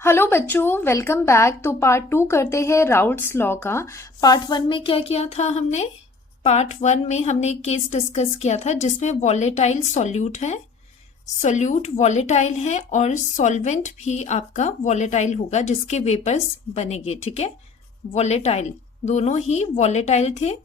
Hello बच्चों, welcome back. तो part 2 करते हैं राउल्ट्स लॉ का। पार्ट 1 में क्या किया था हमने? पार्ट 1 में हमने एक केस डिस्कस किया था जिसमें वॉलेटाइल सॉल्यूट है, सॉल्यूट वॉलेटाइल है और सॉल्वेंट भी आपका वॉलेटाइल होगा जिसके वेपर्स बनेंगे। ठीक है, वॉलेटाइल, दोनों ही वॉलेटाइल थे।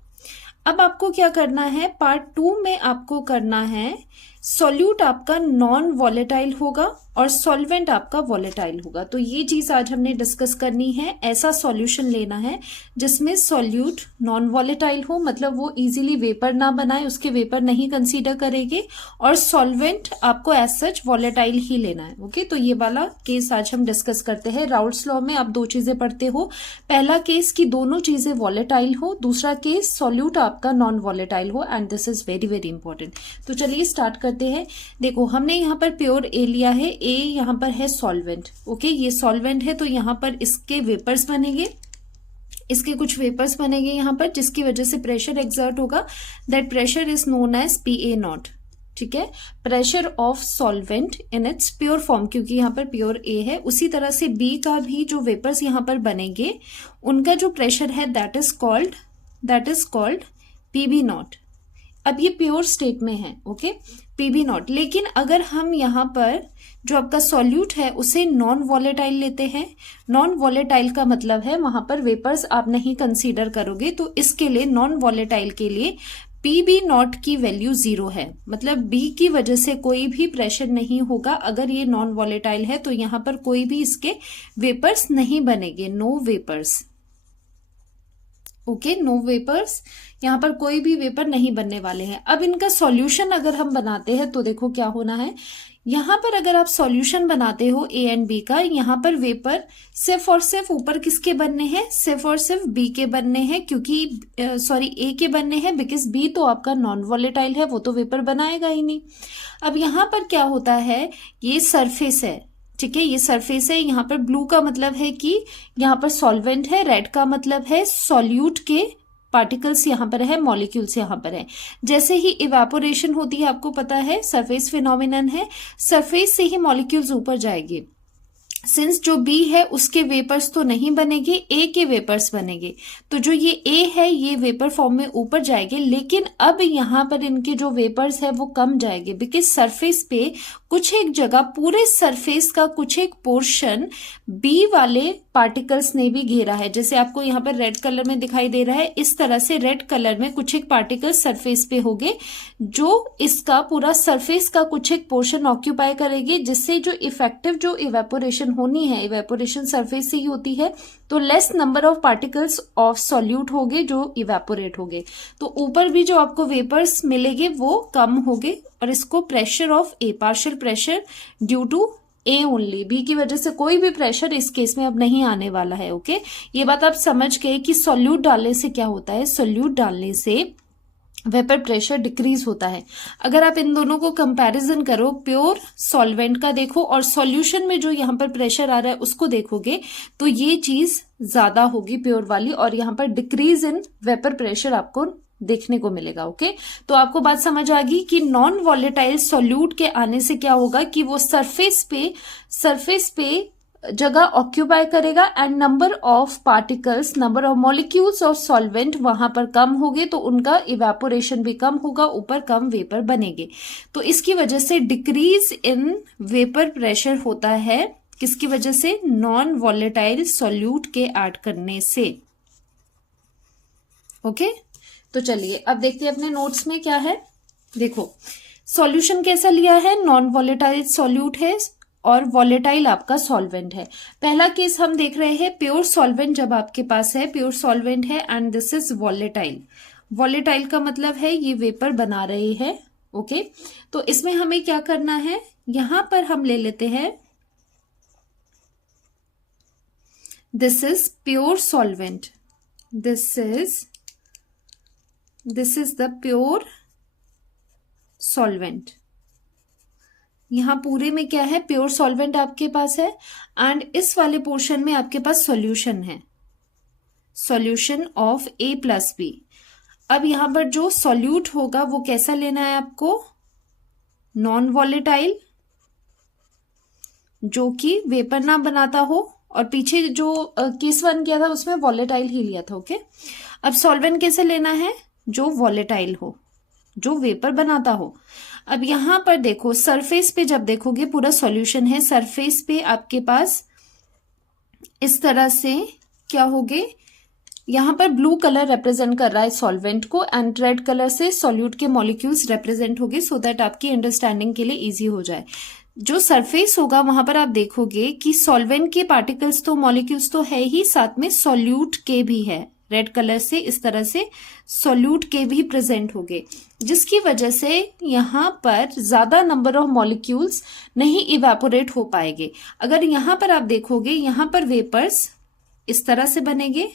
अब आपको क्या करना है, पार्ट 2 में आपको करना है सॉल्यूट आपका नॉन वॉलेटाइल होगा और सॉल्वेंट आपका वॉलेटाइल होगा। तो ये चीज आज हमने डिस्कस करनी है। ऐसा सॉल्यूशन लेना है जिसमें सॉल्यूट नॉन वॉलेटाइल हो, मतलब वो इजीली वेपर ना बनाए, उसके वेपर नहीं कंसीडर करेंगे, और सॉल्वेंट आपको एज सच वॉलेटाइल ही लेना है। ओके, तो ये वाला केस आज हम डिस्कस करते हैं। राउल्ट्स लॉ में आप दो चीजें पढ़ते हो, पहला केस की दोनों चीजें वॉलेटाइल हो, दूसरा केस सॉल्यूट आपका नॉन वॉलेटाइल हो, and this is very very important. तो चलिए स्टार्ट करते हैं। देखो, हमने यहाँ पर प्योर ए लिया है, ए यहाँ पर है सॉल्वेंट। ओके, ये सॉल्वेंट है तो यहाँ पर इसके वेपर्स बनेंगे, इसके कुछ वेपर्स बनेंगे यहाँ पर, जिसकी वजह से प्रेशर एक्सर्ट होगा। That pressure is known as PA0। ठीक है, pressure of solvent in its pure form, क्योंकि यहाँ पर प्योर ए है। उसी तरह से बी का भी जो वेपर्स यहाँ पर बनेंगे उनका जो प्रेशर है दैट इज कॉल्ड PB0। अब ये प्योर स्टेट में है, ओके, PB0। लेकिन अगर हम यहाँ पर जो आपका सॉल्यूट है उसे नॉन वॉलेटाइल लेते हैं, नॉन वॉलेटाइल का मतलब है वहां पर वेपर्स आप नहीं कंसीडर करोगे, तो इसके लिए नॉन वॉलेटाइल के लिए PB0 की वैल्यू 0 है, मतलब बी की वजह से कोई भी प्रेशर नहीं होगा। अगर ये नॉन वॉलेटाइल है तो यहाँ पर कोई भी इसके वेपर्स नहीं बनेंगे, no vapours. Okay, no vapours, यहाँ पर कोई भी वेपर नहीं बनने वाले हैं। अब इनका सॉल्यूशन अगर हम बनाते हैं तो देखो क्या होना है। यहाँ पर अगर आप सॉल्यूशन बनाते हो ए एंड बी का, यहाँ पर वेपर सिर्फ और सिर्फ ऊपर किसके बनने हैं? सिर्फ और सिर्फ बी के बनने हैं, क्योंकि सॉरी ए के बनने हैं, बिकॉज बी तो आपका नॉन वॉलेटाइल है, वो तो वेपर बनाएगा ही नहीं। अब यहाँ पर क्या होता है, ये सरफेस है, ठीक है, ये सरफेस है। यहाँ पर ब्लू का मतलब है कि यहाँ पर सॉल्वेंट है, रेड का मतलब है सॉल्यूट के पार्टिकल्स यहाँ पर है, मॉलिक्यूल्स यहाँ पर है। जैसे ही इवेपोरेशन होती है, आपको पता है सरफेस फिनोमिनन है, सरफेस से ही मॉलिक्यूल्स ऊपर जाएंगे। सिंस जो बी है उसके वेपर्स तो नहीं बनेंगे, ए के वेपर्स बनेंगे, तो जो ये ए है ये वेपर फॉर्म में ऊपर जाएंगे। लेकिन अब यहाँ पर इनके जो वेपर्स है वो कम जाएंगे, बिकॉज सरफेस पे कुछ एक जगह, पूरे सरफेस का कुछ एक पोर्शन बी वाले पार्टिकल्स ने भी घेरा है। जैसे आपको यहाँ पर रेड कलर में दिखाई दे रहा है, इस तरह से रेड कलर में कुछ एक पार्टिकल्स सरफेस पे होंगे जो इसका पूरा सरफेस का कुछ एक पोर्शन ऑक्यूपाई करेगी, जिससे जो इफेक्टिव जो इवेपोरेशन होनी है, इवेपोरेशन सरफेस से ही होती है, तो less number of particles of solute होंगे जो इवेपोरेट होंगे, तो ऊपर भी जो आपको वेपर्स मिलेंगे वो कम होंगे। और इसको pressure of A, partial pressure due to A only, B की वजह से कोई भी प्रेशर इस केस में अब नहीं आने वाला है। ओके, ये बात आप समझ गए कि सॉल्यूट डालने से क्या होता है, सॉल्यूट डालने से वेपर प्रेशर डिक्रीज होता है। अगर आप इन दोनों को कंपैरिजन करो, प्योर सॉल्वेंट का देखो और सॉल्यूशन में जो यहाँ पर प्रेशर आ रहा है उसको देखोगे, तो ये चीज ज्यादा होगी प्योर वाली, और यहाँ पर डिक्रीज इन वेपर प्रेशर आपको देखने को मिलेगा। ओके, तो आपको बात समझ आ गई कि नॉन वॉलेटाइल सॉल्यूट के आने से क्या होगा कि वो सरफेस पे जगह ऑक्यूपाई करेगा, and number of particles, number of molecules of solvent वहां पर कम होंगे, तो उनका इवेपोरेशन भी कम होगा, ऊपर कम वेपर बनेंगे। तो इसकी वजह से डिक्रीज इन वेपर प्रेशर होता है, किसकी वजह से? नॉन वॉलेटाइल सॉल्यूट के ऐड करने से। ओके, तो चलिए अब देखते हैं अपने नोट्स में क्या है। देखो, सॉल्यूशन कैसा लिया है, नॉन वॉलेटाइल सॉल्यूट है और वॉलेटाइल आपका सॉल्वेंट है। पहला केस हम देख रहे हैं प्योर सॉल्वेंट, जब आपके पास है प्योर सॉल्वेंट है and this is volatile. Volatile का मतलब है ये वेपर बना रहे हैं। ओके, तो इसमें हमें क्या करना है, यहां पर हम ले लेते हैं this is pure solvent, this is the pure solvent. यहां पूरे में क्या है, प्योर सॉल्वेंट आपके पास है, एंड इस वाले पोर्शन में आपके पास सॉल्यूशन है, सॉल्यूशन ऑफ A+B। अब यहां पर जो सॉल्यूट होगा वो कैसा लेना है आपको, नॉन वॉलेटाइल, जो कि वेपर ना बनाता हो, और पीछे जो केस 1 किया था उसमें वॉलेटाइल ही लिया था। ओके, अब सॉल्वेंट कैसे लेना है? जो वॉलेटाइल हो, जो वेपर बनाता हो। अब यहां पर देखो सरफेस पे जब देखोगे पूरा सॉल्यूशन है, सरफेस पे आपके पास इस तरह से क्या होगे, यहां पर ब्लू कलर रिप्रेजेंट कर रहा है सॉल्वेंट को, एंड रेड कलर से सॉल्यूट के मॉलिक्यूल्स रिप्रेजेंट होंगे, सो दैट आपकी अंडरस्टैंडिंग के लिए इजी हो जाए। जो सरफेस होगा वहां पर आप देखोगे कि सॉल्वेंट के पार्टिकल्स तो मॉलिक्यूल्स तो है ही, साथ में सॉल्यूट के भी है, रेड कलर से इस तरह से सॉल्यूट के भी प्रेजेंट होंगे, जिसकी वजह से यहां पर ज्यादा नंबर ऑफ मॉलिक्यूल्स नहीं इवेपोरेट हो पाएंगे। अगर यहां पर आप देखोगे, यहां पर वेपर्स इस तरह से बनेंगे।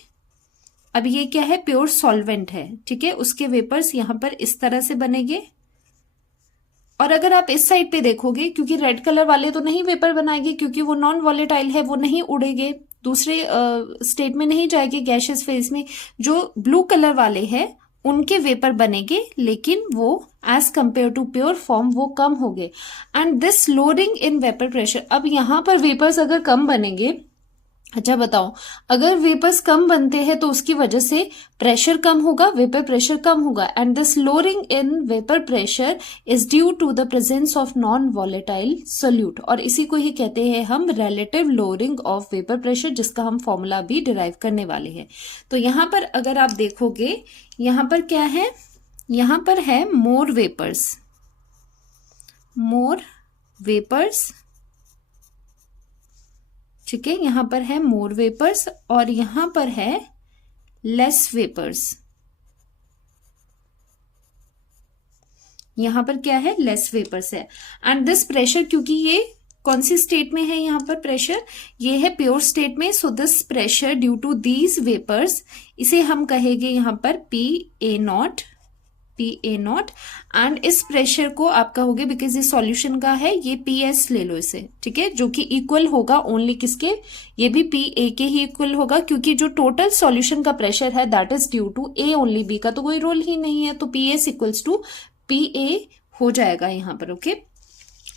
अब ये क्या है? प्योर सॉल्वेंट है, ठीक है, उसके वेपर्स यहां पर इस तरह से बनेंगे। और अगर आप इस साइड पे देखोगे, क्योंकि रेड कलर वाले तो नहीं वेपर बनाएंगे, क्योंकि वो नॉन वॉलेटाइल है, वो नहीं उड़ेंगे, दूसरे स्टेट में नहीं जाएंगे गैशियस फेज में। जो ब्लू कलर वाले हैं उनके वेपर बनेंगे, लेकिन वो as compare to pure form वो कम होंगे। And this lowering in vapour pressure, अब यहां पर वेपर्स अगर कम बनेंगे, अच्छा बताओ, अगर वेपर्स कम बनते हैं तो उसकी वजह से प्रेशर कम होगा, वेपर प्रेशर कम होगा, and this lowering in vapour pressure is due to the presence of non volatile solute, और इसी को ही कहते हैं हम relative lowering of vapour pressure, जिसका हम फॉर्मूला भी डिराइव करने वाले हैं। तो यहां पर अगर आप देखोगे, यहां पर क्या है? यहां पर है मोर वेपर्स, मोर वेपर्स, ठीक है, यहां पर है मोर वेपर्स, और यहां पर है लेस वेपर्स। यहां पर क्या है? लेस वेपर्स है। एंड दिस प्रेशर, क्योंकि ये कौन सी स्टेट में है? यहां पर प्रेशर ये है प्योर स्टेट में, so this pressure due to these vapours, इसे हम कहेंगे यहां पर PA0, PA0। एंड इस प्रेशर को आप कहोगे, बिकॉज ये सॉल्यूशन का है, ये PS ले लो इसे, ठीक है, जो कि इक्वल होगा ओनली किसके? ये भी PA के ही इक्वल होगा, क्योंकि जो टोटल सॉल्यूशन का प्रेशर है that is due to A only, B का तो कोई रोल ही नहीं है, तो PS इक्वल्स टू PA हो जाएगा यहां पर। ओके,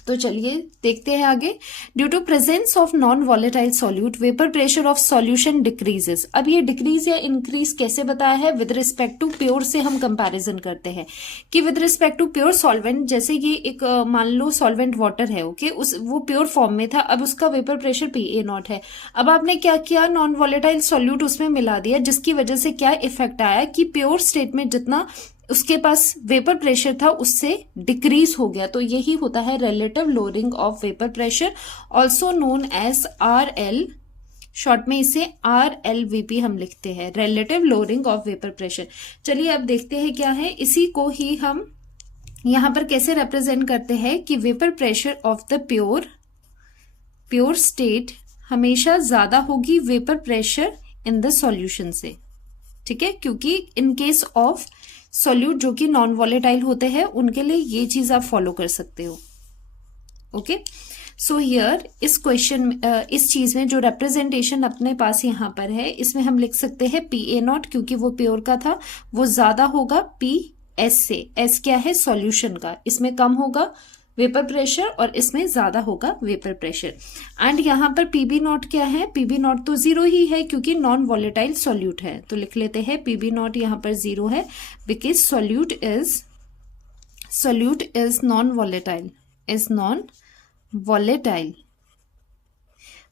तो चलिए देखते हैं आगे। Due to presence of non volatile solute, vapour pressure of solution decreases. अब ये डिक्रीज या इंक्रीज कैसे बताया है? विद रिस्पेक्ट टू प्योर से हम कंपैरिजन करते हैं कि with respect to pure solvent, जैसे ये एक मान लो सॉल्वेंट वाटर है, ओके, वो प्योर फॉर्म में था, अब उसका वेपर प्रेशर PA0 है। अब आपने क्या किया? नॉन वॉलेटाइल सॉल्यूट उसमें मिला दिया, जिसकी वजह से क्या इफेक्ट आया कि प्योर स्टेट में जितना उसके पास वेपर प्रेशर था उससे डिक्रीज हो गया। तो यही होता है relative lowering of vapour pressure, also known as RL, short में इसे RLVP हम लिखते हैं, relative lowering of vapour pressure. चलिए अब देखते हैं क्या है, इसी को ही हम यहां पर कैसे रिप्रेजेंट करते हैं कि vapour pressure of the pure state हमेशा ज्यादा होगी vapour pressure in the solution से, ठीक है, क्योंकि इन केस ऑफ सॉल्यूट जो कि नॉन वॉलेटाइल होते हैं उनके लिए ये चीज आप फॉलो कर सकते हो। ओके, सो हियर इस क्वेश्चन इस चीज में जो रिप्रेजेंटेशन अपने पास यहां पर है, इसमें हम लिख सकते हैं PA0, क्योंकि वो प्योर का था, वो ज्यादा होगा PS से। S क्या है? सॉल्यूशन का, इसमें कम होगा वेपर प्रेशर और इसमें ज्यादा होगा वेपर प्रेशर। एंड यहां पर PB0 क्या है? PB0 तो 0 ही है, क्योंकि नॉन वॉलेटाइल सॉल्यूट है, तो लिख लेते हैं PB0 यहां पर 0 है, because solute is non volatile.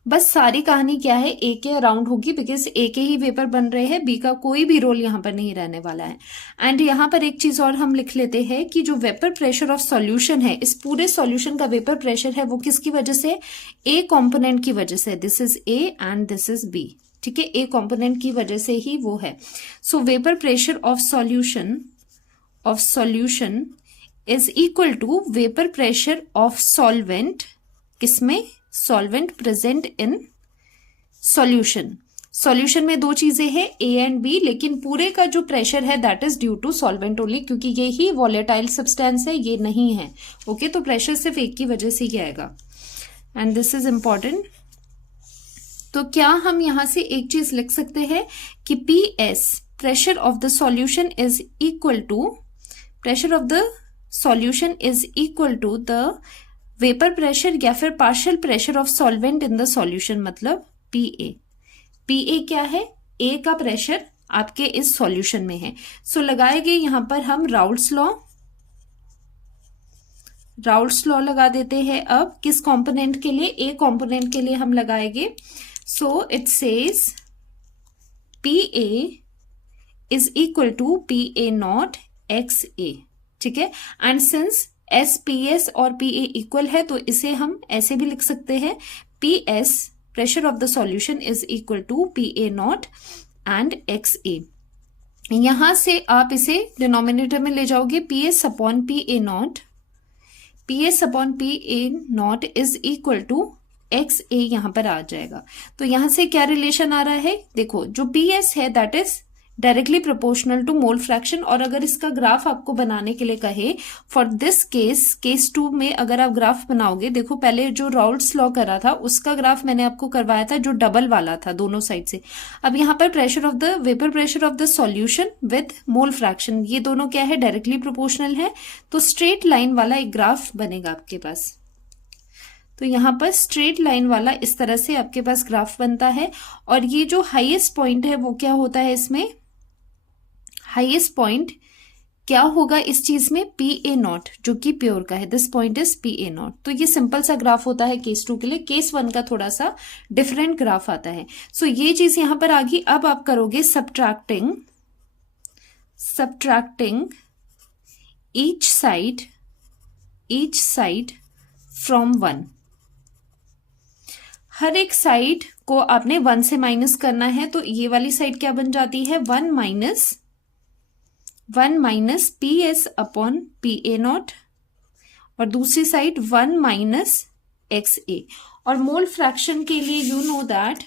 बस सारी कहानी क्या है? A के अराउंड होगी, बिकॉज A के ही वेपर बन रहे हैं, B का कोई भी रोल यहां पर नहीं रहने वाला है। एंड यहां पर एक चीज और हम लिख लेते हैं कि जो वेपर प्रेशर ऑफ सॉल्यूशन है, इस पूरे सॉल्यूशन का वेपर प्रेशर है, वो किसकी वजह से? A कंपोनेंट की वजह से। This is A and this is B, ठीक है, A कंपोनेंट की वजह से ही वो है। So vapour pressure of solution is equal to vapour pressure of solvent, किसमें? सॉल्वेंट प्रेजेंट इन सॉल्यूशन में दो चीजें हैं A एंड B, लेकिन पूरे का जो प्रेशर है that is due to solvent only, क्योंकि ये ही वॉलेटाइल सब्सटेंस है, ये नहीं है। ओके, तो प्रेशर सिर्फ एक की वजह से ही आएगा, एंड दिस इज इंपॉर्टेंट। तो क्या हम यहां से एक चीज लिख सकते हैं कि PS, pressure of the solution is equal to the vapour pressure या फिर partial pressure of solvent in the solution, मतलब पीए। पीए क्या है? ए का प्रेशर आपके इस सॉल्यूशन में है। सो लगाएंगे यहां पर हम राउल्ट्स लॉ लगा देते हैं। अब किस कंपोनेंट के लिए? ए कंपोनेंट के लिए हम लगाएंगे। So it says P A is equal to P A not X A, ठीक है। And since S P S और पी ए इक्वल है तो इसे हम ऐसे भी लिख सकते हैं, P S pressure of the solution is equal to P A not and X A. यहां से आप इसे डिनोमिनेटर में ले जाओगे, P S upon P A not, P S upon P A not is equal to x A यहां पर आ जाएगा। तो यहां से क्या रिलेशन आ रहा है? देखो, जो पी एस है that is directly proportional to mole fraction. और अगर इसका ग्राफ आपको बनाने के लिए कहे फॉर दिस केस 2 में अगर आप ग्राफ बनाओगे, देखो पहले जो राउल्ट्स लॉ करा था उसका ग्राफ मैंने आपको करवाया था जो डबल वाला था दोनों साइड से। अब यहाँ पर pressure of the vapour pressure of the solution with mole fraction, ये दोनों क्या है? डायरेक्टली प्रोपोर्शनल है। तो स्ट्रेट लाइन वाला एक ग्राफ बनेगा आपके पास। तो यहाँ पर स्ट्रेट लाइन वाला इस तरह से आपके पास ग्राफ बनता है। और ये जो हाईएस्ट पॉइंट है वो क्या होता है? इसमें हाईएस्ट पॉइंट क्या होगा इस चीज में? पी ए नॉट, जो कि प्योर का है। This point is P A not. तो ये सिंपल सा ग्राफ होता है केस 2 के लिए। केस 1 का थोड़ा सा डिफरेंट ग्राफ आता है। सो ये चीज यहां पर आ गई। अब आप करोगे सब्ट्रैक्टिंग ईच साइड फ्रॉम 1। हर एक साइड को आपने 1 से माइनस करना है। तो ये वाली साइड क्या बन जाती है? 1 minus P S upon P A not, और दूसरी साइड 1 माइनस एक्स ए। और मोल फ्रैक्शन के लिए you know that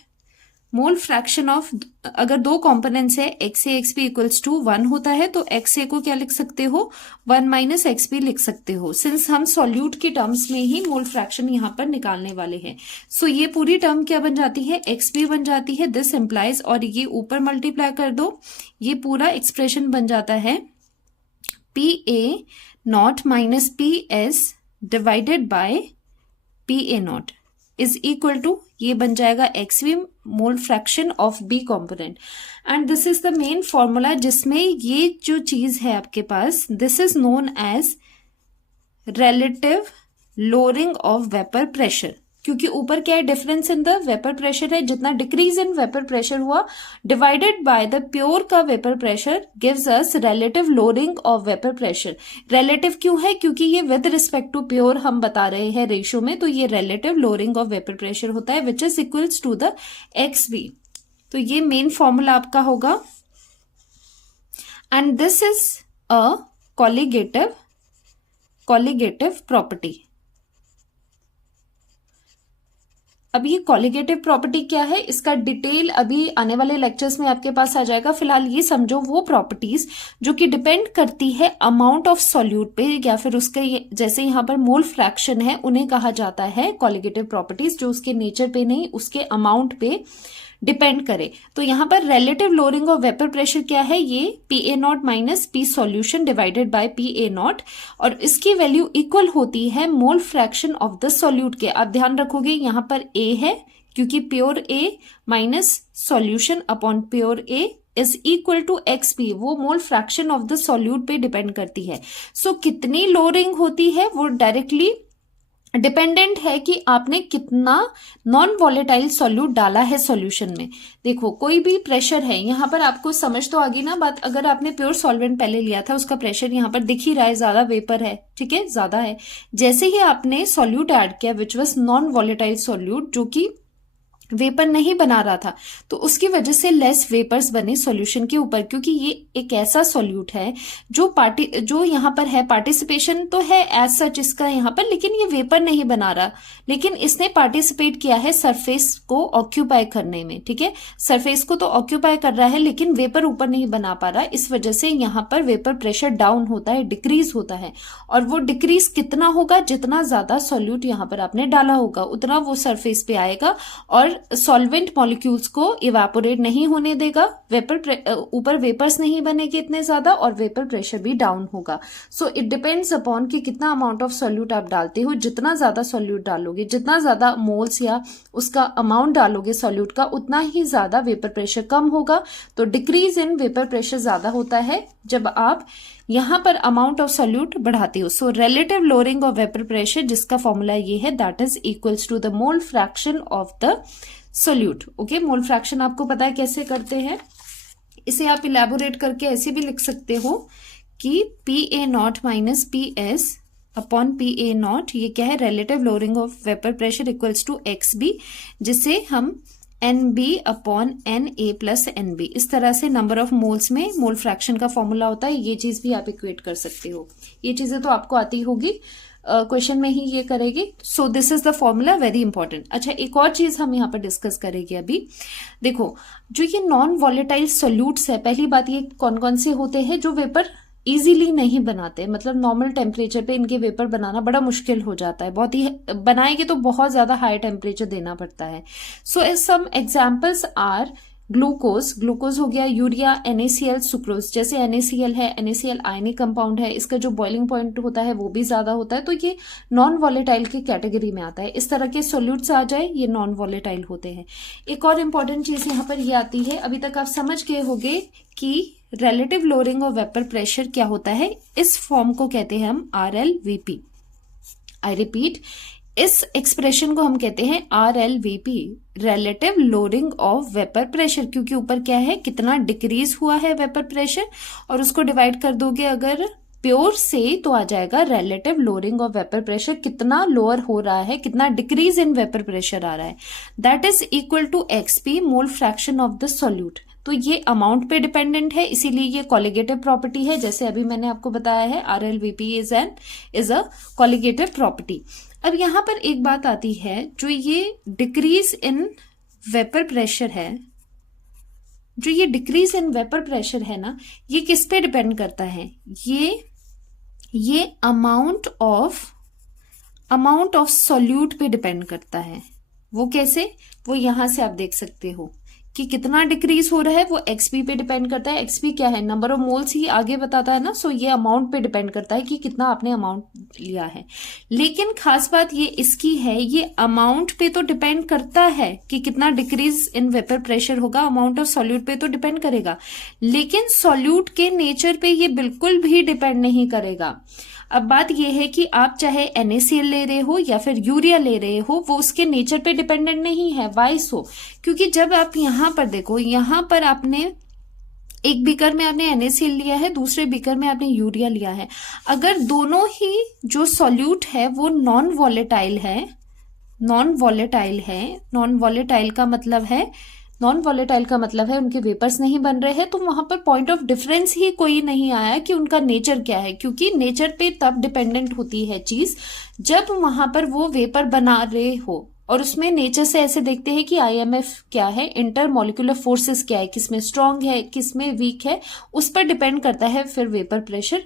mole fraction of, अगर दो कंपोनेंट्स है X A X B equals to 1 होता है तो एक्स ए को क्या लिख सकते हो? 1 माइनस एक्स बी लिख सकते हो, सिंस हम सॉल्यूट के टर्म्स में ही मोल फ्रैक्शन यहां पर निकालने वाले हैं। सो ये पूरी टर्म क्या बन जाती है? एक्स बी बन जाती है। दिस इम्प्लाइज, और ये ऊपर मल्टीप्लाई कर दो, ये पूरा एक्सप्रेशन बन जाता है P A not minus P S divided by P A not is equal to, ये बन जाएगा X B mole fraction of B component. And this is the main formula जिसमें ये जो चीज है आपके पास, this is known as relative lowering of vapour pressure. क्योंकि ऊपर क्या है? Difference in the vapour pressure है। जितना डिक्रीज इन वेपर प्रेशर हुआ डिवाइडेड बाय द प्योर का vapour pressure gives us relative lowering of vapour pressure. Relative क्यों है? क्योंकि ये विद रिस्पेक्ट टू प्योर हम बता रहे हैं रेशियो में, तो ये relative lowering of vapour pressure होता है which is equals to the X B. तो ये मेन फॉर्मूला आपका होगा। And this is a colligative property. अब ये कॉलिगेटिव प्रॉपर्टी क्या है, इसका डिटेल अभी आने वाले लेक्चर्स में आपके पास आ जाएगा। फिलहाल ये समझो वो प्रॉपर्टीज जो कि डिपेंड करती है अमाउंट ऑफ सॉल्यूट पे, या फिर उसके जैसे यहाँ पर मोल फ्रैक्शन है, उन्हें कहा जाता है कॉलिगेटिव प्रॉपर्टीज, जो उसके नेचर पे नहीं उसके अमाउंट पे डिपेंड करे। तो यहाँ पर relative lowering of vapour pressure क्या है? ये P A not minus P solution divided by P A not, और इसकी वैल्यू इक्वल होती है mole fraction of the solute के। आप ध्यान रखोगे यहाँ पर ए है क्योंकि pure A minus solution upon pure A is equal to X P, वो mole fraction of the solute पे डिपेंड करती है। सो कितनी लोअरिंग होती है वो डायरेक्टली डिपेंडेंट है कि आपने कितना नॉन वॉलेटाइल सॉल्यूट डाला है सॉल्यूशन में। देखो कोई भी प्रेशर है, यहाँ पर आपको समझ तो आ गई ना बात। अगर आपने प्योर सॉल्वेंट पहले लिया था, उसका प्रेशर यहाँ पर दिख ही रहा है, ज्यादा वेपर है, ठीक है, ज्यादा है। जैसे ही आपने सॉल्यूट ऐड किया which was non volatile solute, जो कि वेपर नहीं बना रहा था, तो उसकी वजह से लेस वेपर्स बने सॉल्यूशन के ऊपर, क्योंकि ये एक ऐसा सॉल्यूट है जो यहाँ पर है, पार्टिसिपेशन तो है एज सच इसका यहाँ पर, लेकिन ये वेपर नहीं बना रहा, लेकिन इसने पार्टिसिपेट किया है सरफेस को ऑक्यूपाई करने में, ठीक है। सरफेस को तो ऑक्यूपाई कर रहा है लेकिन वेपर ऊपर नहीं बना पा रहा, इस वजह से यहाँ पर वेपर प्रेशर डाउन होता है, डिक्रीज होता है। और वो डिक्रीज कितना होगा? जितना ज्यादा सॉल्यूट यहाँ पर आपने डाला होगा उतना वो सरफेस पे आएगा और सॉल्वेंट मॉलिक्यूल्स को इवेपोरेट नहीं होने देगा, ऊपर वेपर्स नहीं बनेगी इतने ज्यादा, और वेपर प्रेशर भी डाउन होगा। सो इट डिपेंड्स अपॉन कि कितना अमाउंट ऑफ सॉल्यूट आप डालते हो। जितना ज्यादा सॉल्यूट डालोगे, जितना ज्यादा मोल्स या उसका अमाउंट डालोगे सॉल्यूट का, उतना ही ज्यादा वेपर प्रेशर कम होगा। तो डिक्रीज इन वेपर प्रेशर ज्यादा होता है जब आप यहां पर अमाउंट ऑफ सॉल्यूट बढ़ाते हो। So relative lowering of vapour pressure, जिसका फॉर्मूला ये है, that is equals to the mole fraction of the solute. Okay, mole fraction आपको पता है कैसे करते हैं। इसे आप इलेबोरेट करके ऐसे भी लिख सकते हो कि PA0 minus PS upon PA0, ये क्या है, relative lowering of vapour pressure equals to XB, जिसे हम NB upon NA plus NB, इस तरह से नंबर ऑफ मोल्स में मोल फ्रैक्शन का फॉर्मूला होता है। ये चीज भी आप इक्वेट कर सकते हो। ये चीजें तो आपको आती होगी, क्वेश्चन में ही ये करेगी। So this is the formula, very important. अच्छा, एक और चीज हम यहाँ पर डिस्कस करेंगे अभी। देखो, जो ये नॉन वॉलेटाइल सोल्यूट्स है, पहली बात ये कौन कौन से होते हैं जो वेपर इजीली नहीं बनाते, मतलब नॉर्मल टेम्परेचर पे इनके वेपर बनाना बड़ा मुश्किल हो जाता है, बहुत ही बनाएंगे तो बहुत ज्यादा हाई टेम्परेचर देना पड़ता है। So some examples are glucose, glucose हो गया, यूरिया, NaCl, सुक्रोज। जैसे NaCl है, NaCl आयनिक कंपाउंड है, इसका जो बॉइलिंग पॉइंट होता है वो भी ज्यादा होता है, तो ये नॉन वॉलेटाइल की कैटेगरी में आता है। इस तरह के सोल्यूट्स आ जाए, ये नॉन वॉलेटाइल होते हैं। एक और इंपॉर्टेंट चीज यहाँ पर ये आती है, अभी तक आप समझ गए होंगे कि relative lowering of vapour pressure क्या होता है। इस फॉर्म को कहते हैं हम RLVP। आई रिपीट, इस एक्सप्रेशन को हम कहते हैं RLVP, relative lowering of vapour pressure, क्योंकि ऊपर क्या है, कितना डिक्रीज हुआ है वेपर प्रेशर, और उसको डिवाइड कर दोगे अगर प्योर से तो आ जाएगा relative lowering of vapour pressure, कितना लोअर हो रहा है, कितना डिक्रीज इन वेपर प्रेशर आ रहा है, that is equal to XP, mole fraction of the solute. तो ये अमाउंट पे डिपेंडेंट है, इसीलिए ये कॉलिगेटिव प्रॉपर्टी है, जैसे अभी मैंने आपको बताया है RLVP is a colligative property. अब यहां पर एक बात आती है, जो ये डिक्रीज इन वेपर प्रेशर है, जो ये डिक्रीज इन वेपर प्रेशर है ना, ये किस पे डिपेंड करता है, ये अमाउंट ऑफ सॉल्यूट पे डिपेंड करता है। वो कैसे, वो यहां से आप देख सकते हो कि कितना डिक्रीज हो रहा है, वो XP पे डिपेंड करता है। XP क्या है, नंबर ऑफ मोल्स ही आगे बताता है ना। सो ये अमाउंट पे डिपेंड करता है कि कितना आपने अमाउंट लिया है। लेकिन खास बात ये इसकी है, ये अमाउंट पे तो डिपेंड करता है कि कितना डिक्रीज इन वेपर प्रेशर होगा, अमाउंट ऑफ सॉल्यूट पे तो डिपेंड करेगा, लेकिन सॉल्यूट के नेचर पे ये बिल्कुल भी डिपेंड नहीं करेगा। अब बात यह है कि आप चाहे NaCl ले रहे हो या फिर यूरिया ले रहे हो, वो उसके नेचर पे डिपेंडेंट नहीं है। वाई सो? क्योंकि जब आप यहां पर देखो, यहां पर आपने एक बीकर में आपने NaCl लिया है, दूसरे बीकर में आपने यूरिया लिया है। अगर दोनों ही जो सॉल्यूट है वो नॉन वॉलेटाइल है, नॉन वॉलेटाइल का मतलब है उनके वेपर्स नहीं बन रहे हैं, तो वहां पर पॉइंट ऑफ डिफरेंस ही कोई नहीं आया कि उनका नेचर क्या है, क्योंकि नेचर पे तब डिपेंडेंट होती है चीज जब वहां पर वो वेपर बना रहे हो, और उसमें नेचर से ऐसे देखते हैं कि IMF क्या है, इंटर मॉलिक्यूलर फोर्सेस क्या है, किसमें स्ट्रांग है किसमें वीक है, उस पर डिपेंड करता है फिर वेपर प्रेशर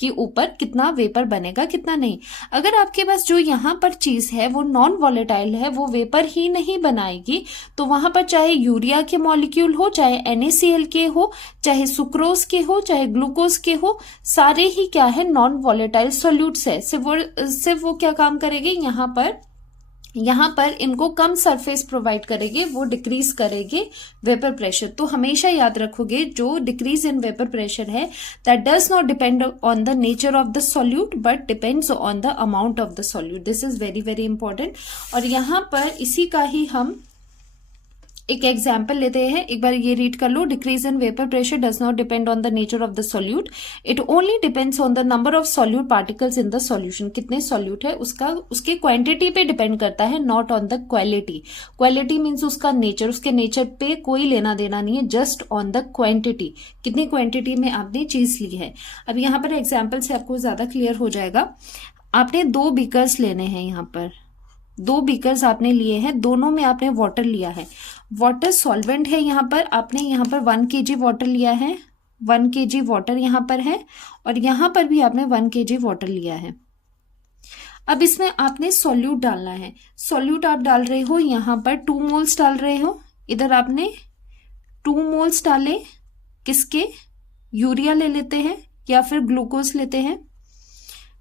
कि ऊपर कितना वेपर बनेगा कितना नहीं। अगर आपके पास जो यहाँ पर चीज है वो नॉन वॉलेटाइल है, वो वेपर ही नहीं बनाएगी, तो वहां पर चाहे यूरिया के मॉलिक्यूल हो, चाहे NaCl के हो, चाहे सुक्रोज के हो, चाहे ग्लूकोज के हो, सारे ही क्या है, नॉन वॉलेटाइल सोल्यूट्स है। सिर्फ वो क्या काम करेंगे, यहाँ पर इनको कम सरफेस प्रोवाइड करेंगे, वो डिक्रीज करेंगे वेपर प्रेशर। तो हमेशा याद रखोगे, जो डिक्रीज इन वेपर प्रेशर है that does not depend on the nature of the solute but depends on the amount of the solute. This is very very important. और यहाँ पर इसी का ही हम एक एग्जाम्पल लेते हैं, एक बार ये रीड कर लो। Decrease in vapour pressure does not depend on the nature of the solute, it only depends on the number of solute particles in the solution. कितने सॉल्यूट है उसके क्वांटिटी पे डिपेंड करता है, not on the quality. Quality means उसका nature, उसके nature पे कोई लेना देना नहीं है, जस्ट ऑन द क्वांटिटी, कितनी क्वांटिटी में आपने चीज ली है। अब यहाँ पर एग्जाम्पल से आपको ज्यादा क्लियर हो जाएगा। आपने 2 बीकर्स लेने हैं, यहाँ पर 2 बीकर्स आपने लिए हैं, दोनों में आपने वाटर लिया है, वाटर सॉल्वेंट है। यहाँ पर आपने यहाँ पर 1 kg वाटर लिया है, 1 kg वाटर यहाँ पर है, और यहाँ पर भी आपने 1 kg वाटर लिया है। अब इसमें आपने सॉल्यूट डालना है। सॉल्यूट आप डाल रहे हो, यहाँ पर 2 मोल्स डाल रहे हो, इधर आपने 2 मोल्स डाले, किसके, यूरिया ले लेते हैं या फिर ग्लूकोज लेते हैं,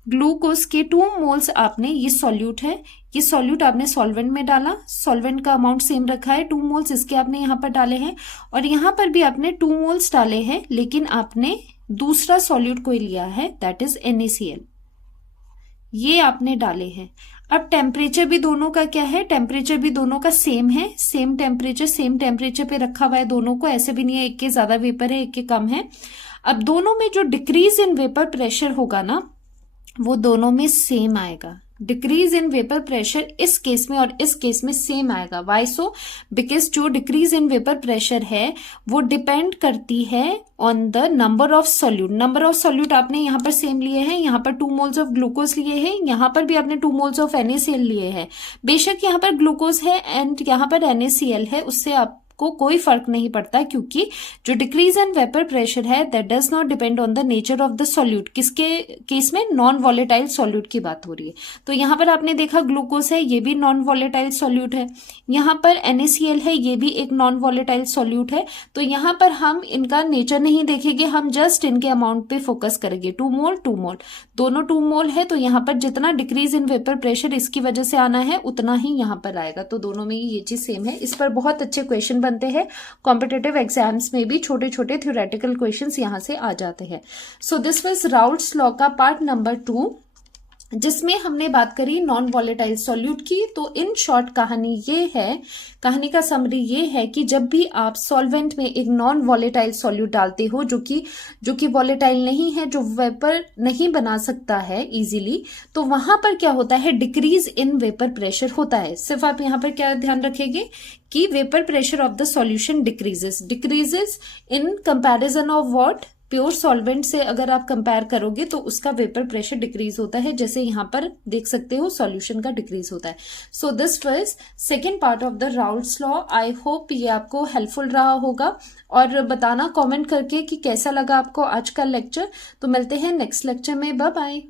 ग्लूकोज के 2 मोल्स आपने, ये सॉल्यूट है, ये सॉल्यूट आपने सॉल्वेंट में डाला, सॉल्वेंट का अमाउंट सेम रखा है, 2 मोल्स इसके आपने यहाँ पर डाले हैं, और यहाँ पर भी आपने 2 मोल्स डाले हैं, लेकिन आपने दूसरा सॉल्यूट कोई लिया है, दैट इज NaCl, ये आपने डाले हैं। अब टेम्परेचर भी दोनों का क्या है, टेम्परेचर भी दोनों का सेम है, सेम टेम्परेचर पे रखा हुआ है दोनों को, ऐसे भी नहीं है एक के ज्यादा वेपर है एक के कम है। अब दोनों में जो डिक्रीज इन वेपर प्रेशर होगा ना, वो दोनों में सेम आएगा। डिक्रीज इन वेपर प्रेशर इस केस में और इस केस में सेम आएगा। Why so? बिकॉज जो डिक्रीज इन वेपर प्रेशर है वो डिपेंड करती है on the number of solute. Number of solute आपने यहाँ पर सेम लिए हैं, यहाँ पर 2 मोल्स ऑफ ग्लूकोज लिए हैं, यहाँ पर भी आपने 2 मोल्स ऑफ NaCl लिए हैं। बेशक यहाँ पर ग्लूकोज है एंड यहाँ पर NaCl है, उससे आप को कोई फर्क नहीं पड़ता, क्योंकि जो डिक्रीज इन वेपर प्रेशर है that does not depend on the nature of the solute. किसके केस में? नॉन वॉलेटाइल सॉल्यूट की बात हो रही है। तो यहाँ पर आपने देखा ग्लूकोज है, ये भी नॉन वॉलेटाइल सॉल्यूट है, यहाँ पर NaCl है, ये भी एक नॉन वॉलेटाइल सॉल्यूट है। तो यहाँ पर हम इनका नेचर नहीं देखेंगे, हम जस्ट इनके अमाउंट पे फोकस करेंगे। 2 मोल 2 मोल, दोनों 2 मोल है, तो यहाँ पर जितना डिक्रीज इन वेपर प्रेशर इसकी वजह से आना है उतना ही यहाँ पर आएगा। तो दोनों में ये चीज सेम है। इस पर बहुत अच्छे क्वेश्चन बनते हैं, कॉम्पिटिटिव एग्जाम्स में भी छोटे छोटे थ्योरेटिकल क्वेश्चंस यहां से आ जाते हैं। So this was Raoult's law का पार्ट नंबर 2, जिसमें हमने बात करी नॉन वॉलेटाइल सॉल्यूट की। तो इन शॉर्ट कहानी ये है, कहानी का समरी ये है कि जब भी आप सॉल्वेंट में एक नॉन वॉलेटाइल सॉल्यूट डालते हो जो कि वॉलेटाइल नहीं है, जो वेपर नहीं बना सकता है इजीली, तो वहां पर क्या होता है, डिक्रीज इन वेपर प्रेशर होता है। सिर्फ आप यहाँ पर क्या ध्यान रखेंगे कि vapour pressure of the solution decreases in comparison of what, pure solvent से अगर आप कंपेयर करोगे तो उसका वेपर प्रेशर डिक्रीज होता है, जैसे यहां पर देख सकते हो सॉल्यूशन का डिक्रीज होता है। So this was second part of the Raoult's law. I hope ये आपको हेल्पफुल रहा होगा, और बताना कमेंट करके कि कैसा लगा आपको आज का लेक्चर। तो मिलते हैं नेक्स्ट लेक्चर में, बाय बाय।